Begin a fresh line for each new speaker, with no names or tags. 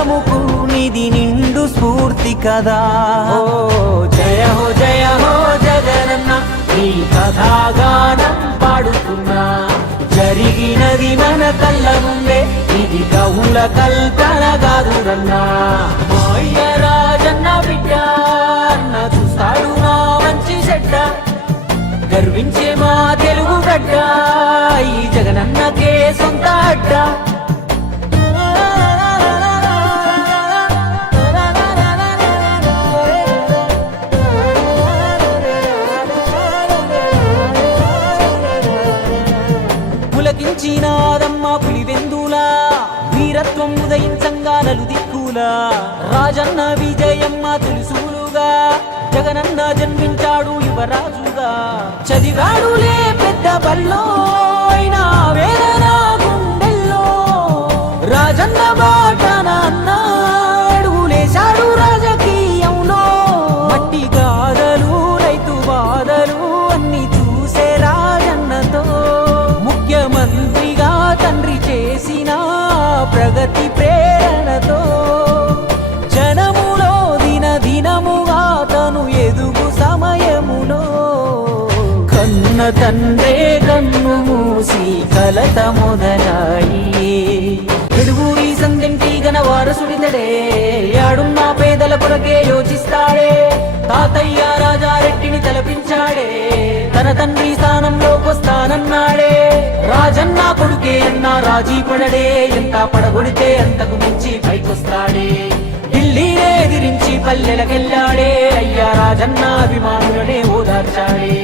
యువతరముకు నిధి నిండు స్ఫూర్తి కదా. ఓ జయ హో జయ హో జగనన్న నీ కథాగానం పాడుతున్నా. జరిగినది మన కళ్ళ ముందే ఇది కవుల కల్పన కాదురన్నా. మాయ రాజన్న బిడ్డ అన్న చూస్తాడు నా మంచి చెడ్డ. గర్వించే మా తెలుగు గడ్డ ఈ జగనన్నకే సొంత అడ్డ. పులకించినాదమ్మ పులివెందులా? వీరత్వం ఉదయించంగా నలు దిక్కులా రాజన్న విజయమ్మ తెలుసులుగా జగనన్న జన్మించాడు యువరాజుగా? చదివాడులే పెద్ద బల్లో అయినా వేదన గుండెల్లో. రాజన్న బా ముఖ్యమంత్రిగా తండ్రి చేసిన ప్రగతి ప్రేరణతో జనములో దిన దినముగా తను ఎదుగు సమయములో కన్న తండ్రే కన్ను మూసి కలత మొదలాయి పిడుగురి సందింటి గన వారసుడితడే యాడున్న పేదల కొరకే యోచిస్తాడే. తాతయ్య రాజారెడ్డిని తలపించాడే తన తండ్రి స్థానంలోకొస్తానన్నాడే. రాజన్న రాజీ పడడే ఎంత పడగొడితే అంతకు మించి పైకొస్తాడే. ఢిల్లీనే ఎదిరించి పల్లెలకెళ్ళాడే అయ్యా రాజన్న అభిమానులనే ఓదార్చాడే.